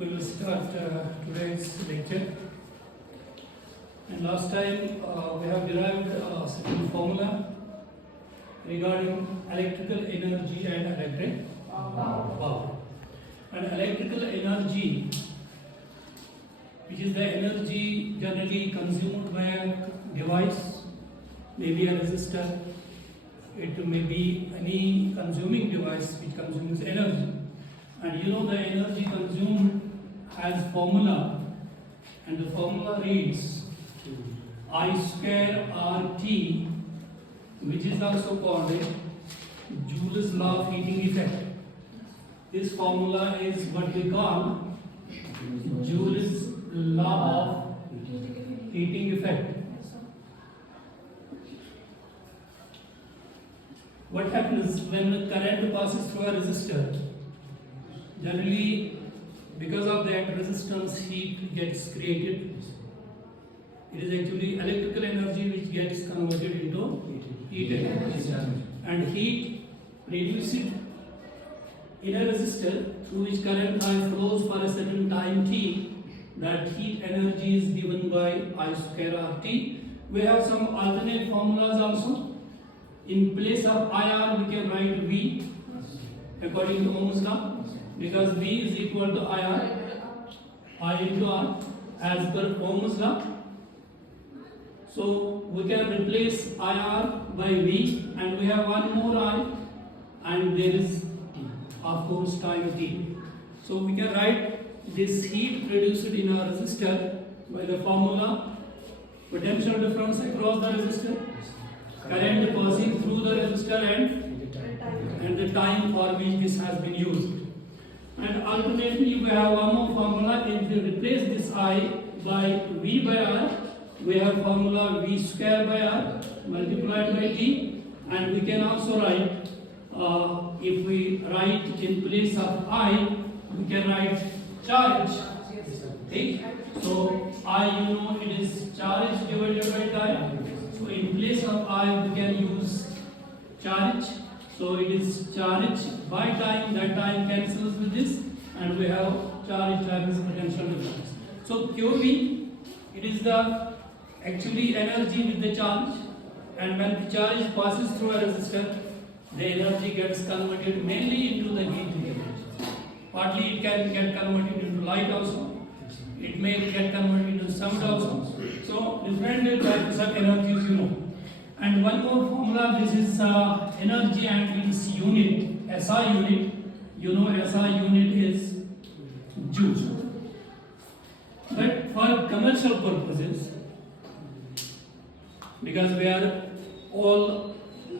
we will start today's lecture. And last time we have derived a certain formula regarding electrical energy and electric power. And electrical energy, which is the energy generally consumed by a device, maybe a resistor, it may be any consuming device which consumes energy. And you know the energy consumed has formula, and the formula reads I square RT, which is also called a Joule's law of heating effect. This formula is what we call Joule's law of heating effect. What happens when the current passes through a resistor? Generally, because of that resistance, heat gets created. It is actually electrical energy which gets converted into heat energy. And heat produced in a resistor through which current I flows for a certain time t. That heat energy is given by I square RT. We have some alternate formulas also. In place of IR, we can write V according to Ohm's law, because V is equal to IR, I into R, as per Ohm's law. So we can replace IR by V, and we have one more I, and there is of course time T. So we can write this heat produced in a resistor by the formula potential difference across the resistor, current passing through the resistor, and the time for which this has been used. And alternately, we have one more formula. If we replace this I by V by R, we have formula V square by R multiplied by T. And we can also write, if we write in place of I, we can write charge. Okay? So I, you know, it is charge divided by time. So in place of I, we can use charge. So it is charge by time, that time cancels with this, and we have charge times potential difference. So QV, it is the actually energy with the charge, and when the charge passes through a resistor, the energy gets converted mainly into the heat energy. Partly it can get converted into light also. It may get converted into sound also. So different types of energies, you know. And one more formula, this is energy and its unit, SI unit. You know SI unit is Joule. But for commercial purposes, because we are all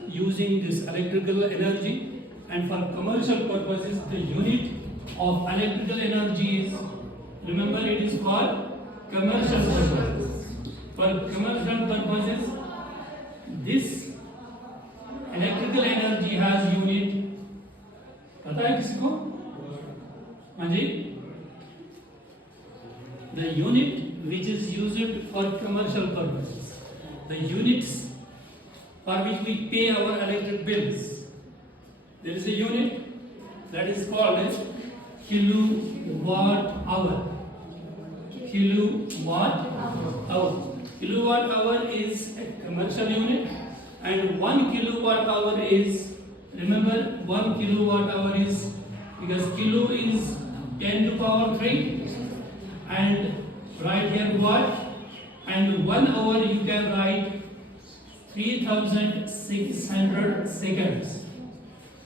using this electrical energy, and for commercial purposes, the unit of electrical energy is, remember, it is for commercial purposes. For commercial purposes, this electrical energy has unit. पता है किसी को? हाँ जी? The unit which is used for commercial purposes, the units for which we pay our electric bills, there is a unit that is called as kilowatt hour. Kilowatt hour. Kilowatt hour is a commercial unit, and 1 kilowatt hour is, remember, 1 kilowatt hour is, because kilo is 10 to power 3, and right here watt, and 1 hour you can write 3600 seconds.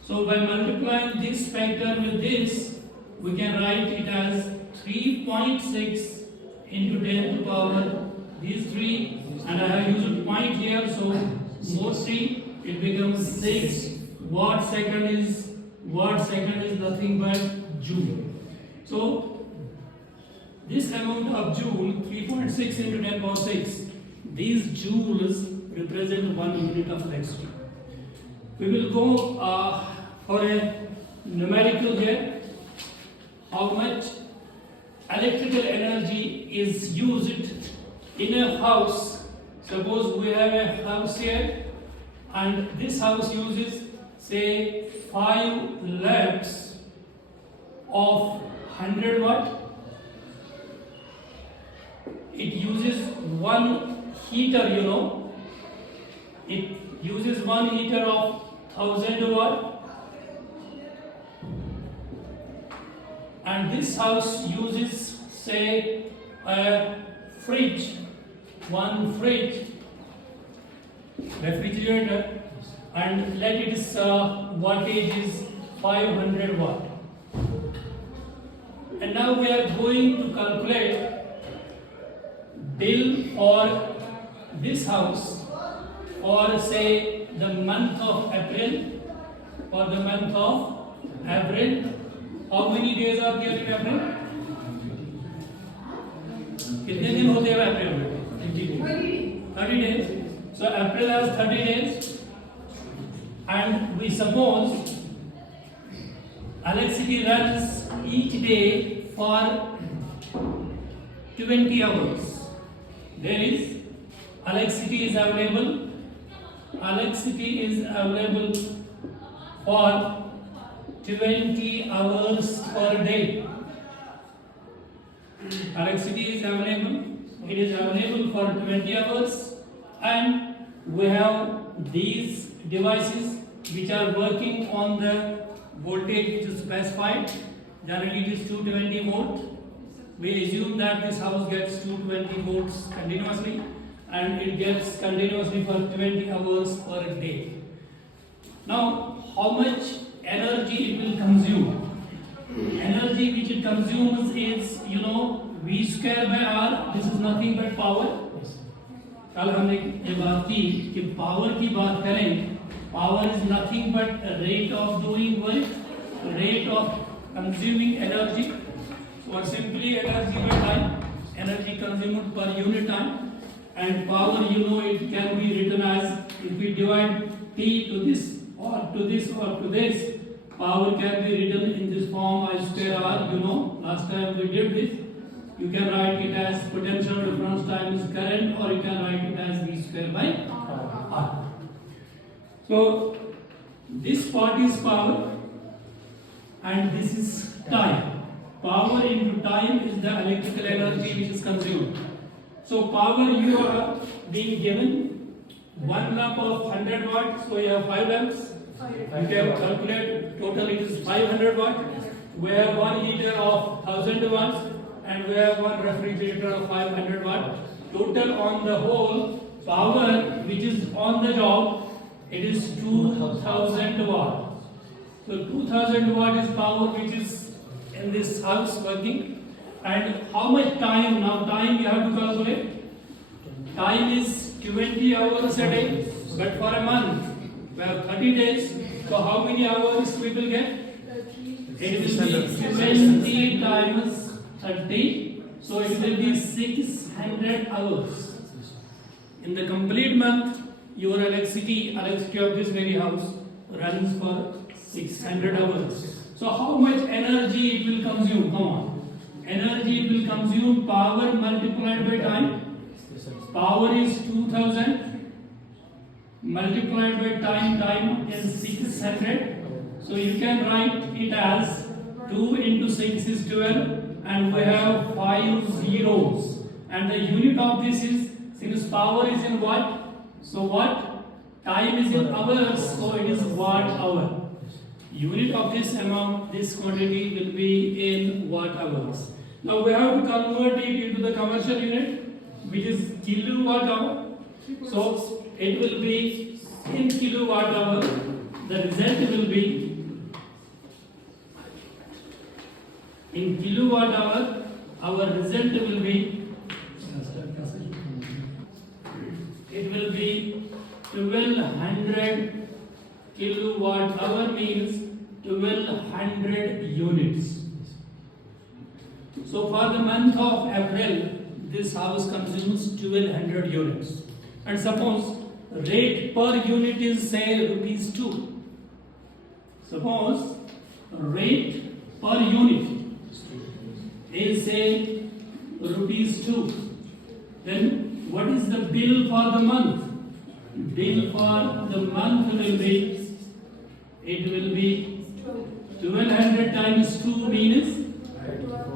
So by multiplying this factor with this, we can write it as 3.6 into 10 to power these 3, and I have used point here, so more 3, it becomes 6. Watt second is nothing but joule. So this amount of joule, 3.6 into 10 power 6, these joules represent 1 unit of electricity. We will go for a numerical here. How much electrical energy is used in a house? Suppose we have a house here, and this house uses, say, 5 lamps of 100 watt it uses one heater, you know. It uses one heater of 1000 watt. And this house uses, say, a fridge, one fridge, refrigerator, and let its wattage is 500 watt. And now we are going to calculate bill for this house for, say, the month of April. For the month of April, how many days are there in April? कितने दिन होते हैं अप्रैल में? 30 days. So April has 30 days, and we suppose electricity runs each day for 20 hours. There is electricity is available. Electricity is available for 20 hours per day. Electricity is available. It is available for 20 hours, and we have these devices which are working on the voltage which is specified. Generally, it is 220 volt. We assume that this house gets 220 volts continuously, and it gets continuously for 20 hours per day. Now, how much energy it will consume? Energy which it consumes is, you know, V square by R. This is nothing but power. कल हमने ये बात की कि power की बात करें, power is nothing but rate of doing work, rate of consuming energy, or simply energy by time, energy consumed per unit time. And power, you know, it can be written as, if we divide P to this or to this or to this, power can be written in this form, I square R, you know, last time we did this. You can write it as potential difference times current, or you can write it as V square by R. So this part is power, and this is time. Power into time is the electrical energy which is consumed. So power, you are being given one lamp of 100 watts, so you have 5 lamps. You can calculate total, it is 500 watt. We have one heater of 1000 watts, and we have one refrigerator of 500 watt. Total on the whole power which is on the job, it is 2000 watt. So 2000 watt is power which is in this house working. And how much time? Now time you have to calculate. Time is 20 hours a day, but for a month we have 30 days. So how many hours we will get? It will be 20 times 30. So it will be 600 hours. In the complete month, your electricity of this very house runs for 600 hours. So how much energy it will consume? Come on. Energy it will consume, power multiplied by time. Power is 2000 multiplied by time. Time is 600. So you can write it as 2 into 6 is 12, and we have 5 zeros. And the unit of this is, since power is in watt, so what? Time is in hours, so it is watt hour. Unit of this amount, this quantity will be in watt hours. Now we have to convert it into the commercial unit, which is kilowatt hour. So it will be in kilowatt hour. The result will be in kilowatt hour. Our result will be, it will be 1200 kilowatt hour, means 1200 units. So for the month of April, this house consumes 1200 units. And suppose rate per unit is, say, rupees 2. Suppose rate per unit is, say, rupees 2. Then what is the bill for the month? Bill for the month will be, it will be 1200 times 2 means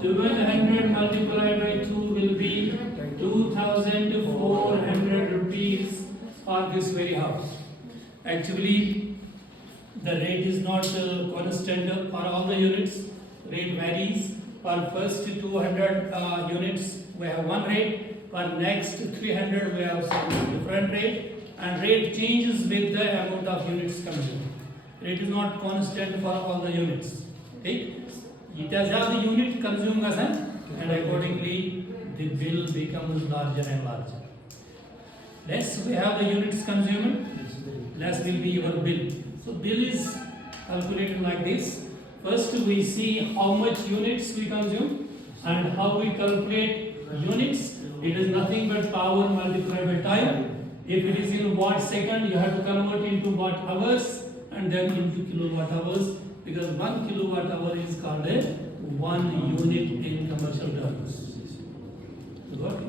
1200 multiplied by 2 will be 2 Actually, the rate is not constant for all the units. Rate varies. For first 200 units, we have one rate. For next 300, we have some different rate. And rate changes with the amount of units consumed. Rate is not constant for all the units. Okay? It has the unit consumed and accordingly the bill becomes larger and larger. Less we have the units consumed, less will be your bill. So bill is calculated like this. First we see how much units we consume and how we calculate units. It is nothing but power multiplied by time. If it is in watt second, you have to convert into watt hours and then into kilowatt hours, because 1 kilowatt hour is called a 1 unit in commercial terms. Got it?